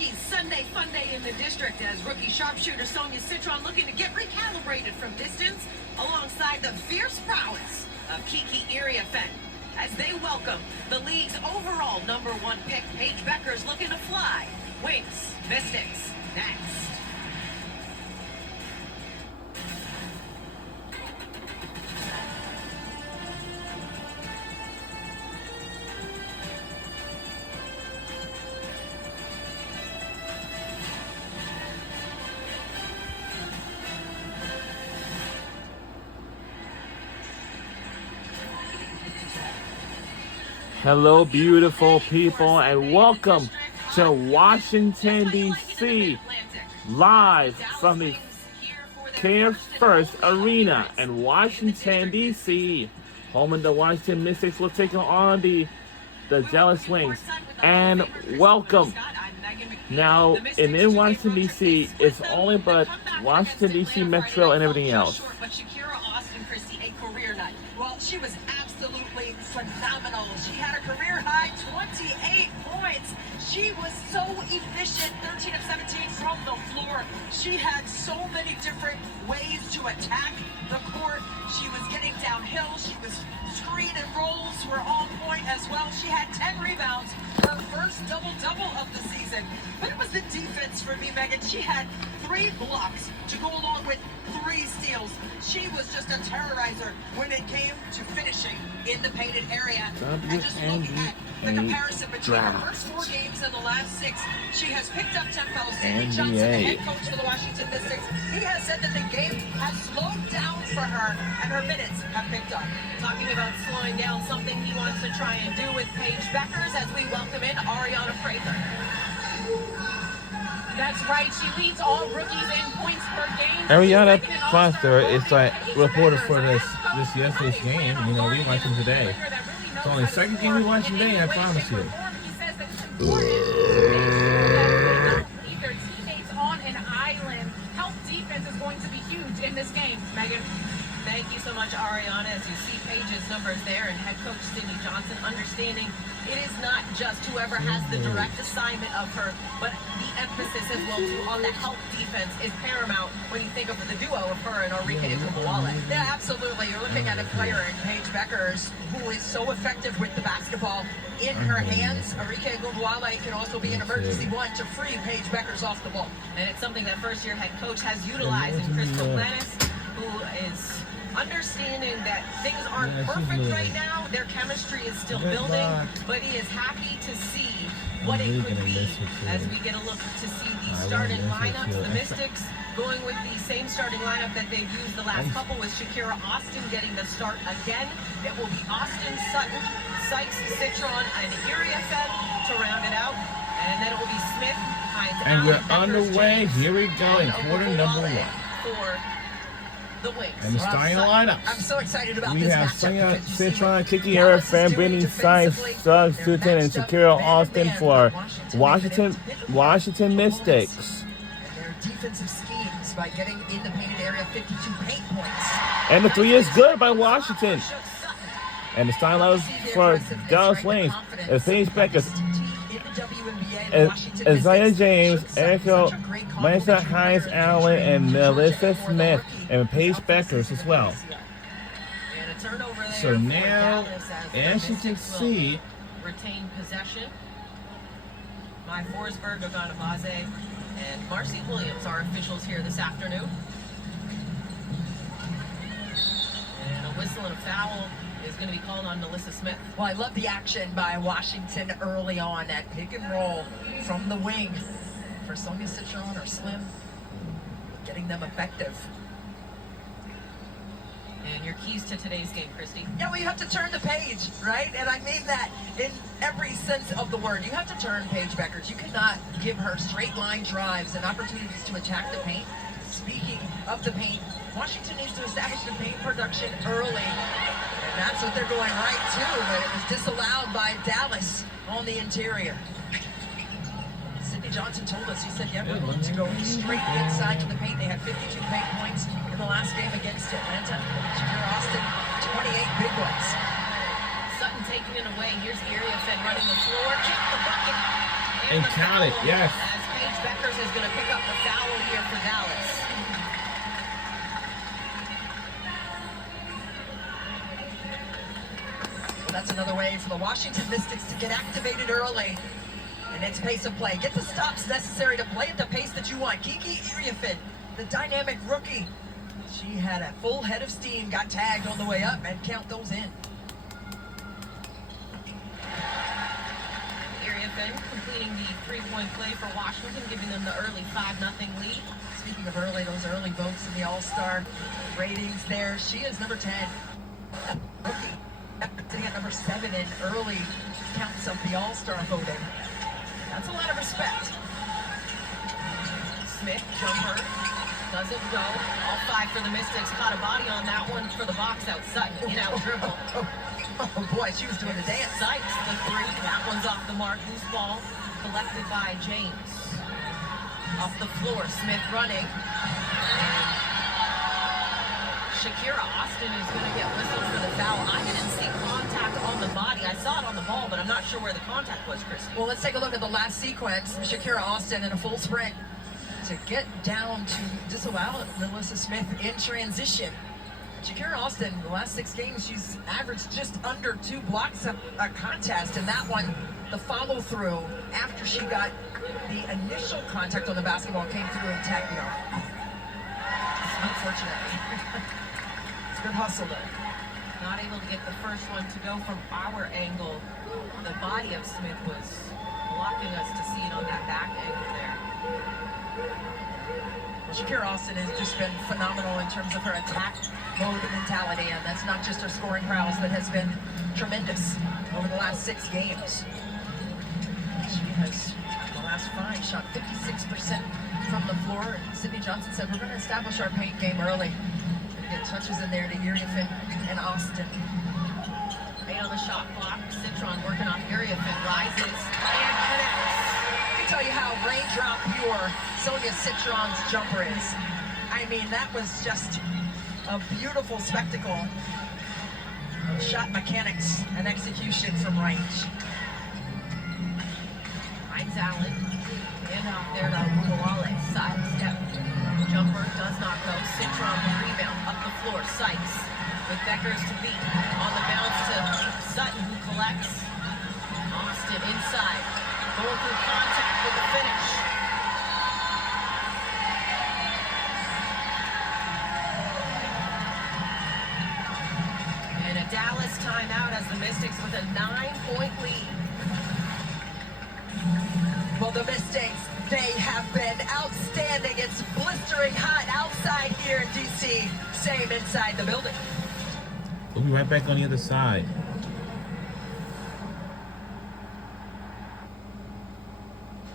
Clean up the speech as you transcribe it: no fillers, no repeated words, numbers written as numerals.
Rookies Sunday fun day in the district as rookie sharpshooter Sonia Citron looking to get recalibrated from distance alongside the fierce prowess of Kiki Iriafen as they welcome the league's overall #1 pick, Paige Bueckers, looking to fly. Wings, Mystics, next. Hello, beautiful people, and welcome to Washington, D.C., live from the Care First Arena in Washington, D.C., home of the Washington Mystics. Will take on the Dallas Wings. And welcome. Now, in Washington, D.C., it's only but Washington, D.C. Metro and everything else. But Shakira Austin, Christy, a career night. Well, she was absolutely phenomenal. She had a career high 28 points. She was so efficient, 13 of 17 from the floor. She had so many different ways to attack the court. She was getting downhill. She was screen and rolls were on point as well. She had 10 rebounds, her first double-double of the season. But it was the defense for me, Megan. She had 3 blocks to go along with 3 steals. She was just a terrorizer when it came to finishing in the painted area. And just look at the comparison between her first 4 games and the last 6. She has picked up tempo. Cindy Johnson, the head coach for the Washington Mystics, he has said that the game has slowed down for her and her minutes have picked up. Talking about slowing down, something he wants to try and do with Paige Bueckers as we welcome in Ariana Prather. That's right. She leads all rookies in points per game. Ariana Foster is like reporter for this yesterday's game. You know, we watched him today. It's only the second game we watched today, I promise you. He says that it's important to leave their teammates on an island. Help defense is going to be huge in this game. Megan. Thank you so much, Ariana. As you see Paige's numbers there and head coach Cindy Johnson understanding it is not just whoever has the direct assignment of her, but the emphasis as well too on the help defense is paramount when you think of the duo of her and Arike Ogunbowale. Yeah, absolutely. You're looking at a player in Paige Bueckers who is so effective with the basketball in her hands. Arike Ogunbowale can also be an emergency one to free Paige Bueckers off the ball. And it's something that first-year head coach has utilized in Crystal Glennis, who is understanding that things aren't perfect right now. Their chemistry is still building, but he is happy to see what it could be as we get a look to see the starting lineups. The Mystics going with the same starting lineup that they've used the last couple, with Shakira Austin getting the start again. It will be Austin, Sutton, Sykes, Citron, and Iriafen to round it out. And then it will be Smith, Hines, And Allen, we're Bueckers, underway. James, Here we go in quarter number 1. For the Wings. And the starting lineup. I'm so excited about We this have matchup. Sonia Citron, Kiki Iriafen, Brittany Sykes, Suggs, Sutton, and Shakira Austin for Washington Mystics. And their defensive schemes by getting in the painted area, 52 paint points. And the 3 is good by Washington. And the starting lineup for Dallas Wings is Paige Bueckers, Isaiah James, Erica, Melissa Hines Allen, and Melissa Smith, and Paige Bueckers as well. So now, as you can see, retain possession by Forsberg, Ogunbowale, and Marcy Williams are officials here this afternoon. And a whistle and a foul is going to be called on Melissa Smith. Well, I love the action by Washington early on, that pick and roll from the wing for Sonia Citron or Slim, getting them effective. And your keys to today's game, Christy? Yeah, well, you have to turn the page, right? And I mean that in every sense of the word. You have to turn Paige Bueckers. You cannot give her straight line drives and opportunities to attack the paint. Speaking of the paint, Washington needs to establish the paint production early. And that's what they're going right to, but it was disallowed by Dallas on the interior. Cindy Johnson told us, he said, yeah, we're looking to go straight inside to the paint. They had 52 paint points in the last game against Atlanta. Shakira Austin, 28 big ones. Sutton taking it away. Here's Iriafen running the floor. Kick the bucket. and count it, yes. As Beckers is going to pick up the foul here for Dallas. Well, that's another way for the Washington Mystics to get activated early. And its pace of play. Get the stops necessary to play at the pace that you want. Kiki Iriafen, the dynamic rookie. She had a full head of steam, got tagged on the way up, and count those in. Iriafen completing the three-point play for Washington, giving them the early 5-0 lead. Speaking of early, those early votes in the All-Star ratings there. She is number 10. Rookie sitting at number 7 in early counts of the All-Star voting. That's a lot of respect. Smith, jumper, doesn't go. All 5 for the Mystics. Caught a body on that one for the box out. Sutton in out dribble. Oh boy, she was doing a dance. Sykes, the 3. That one's off the mark. Loose ball collected by James. Off the floor, Smith running. And Shakira Austin is going to get whistled for the foul. I didn't see contact on the body. I saw it on the ball, but I'm not sure where the contact was, Christy. Well, let's take a look at the last sequence. Shakira Austin in a full sprint to get down to disallow Melissa Smith in transition. Shakira Austin, the last 6 games, she's averaged just under 2 blocks a contest. And that one, the follow-through after she got the initial contact on the basketball came through and tagged it off. Unfortunately. It's good hustle though. Not able to get the first one to go from our angle. The body of Smith was blocking us to see it on that back angle there. Well, Shakira Austin has just been phenomenal in terms of her attack mode mentality, and that's not just her scoring prowess that has been tremendous over the last 6 games. She has, the last 5, shot 56% from the floor, and Sydney Johnson said, we're going to establish our paint game early. Get touches in there to Iriafen and Austin. 8 on the shot clock. Citron working off Iriafen, rises and connects. Let me tell you how raindrop pure Celia Citron's jumper is. I mean, that was just a beautiful spectacle of shot mechanics and execution from range. Hines Allen, and off there to Mugawale, side step. Jumper does not go. Citron the rebound up the floor. Sykes with Beckers to beat. On the bounce to Sutton, who collects. Austin inside. Going through contact with the finish. And a Dallas timeout as the Mystics with a 9-point lead. Well, the Mystics, they have been outstanding. It's blistering hot outside here in DC. Same inside the building. We'll be right back on the other side.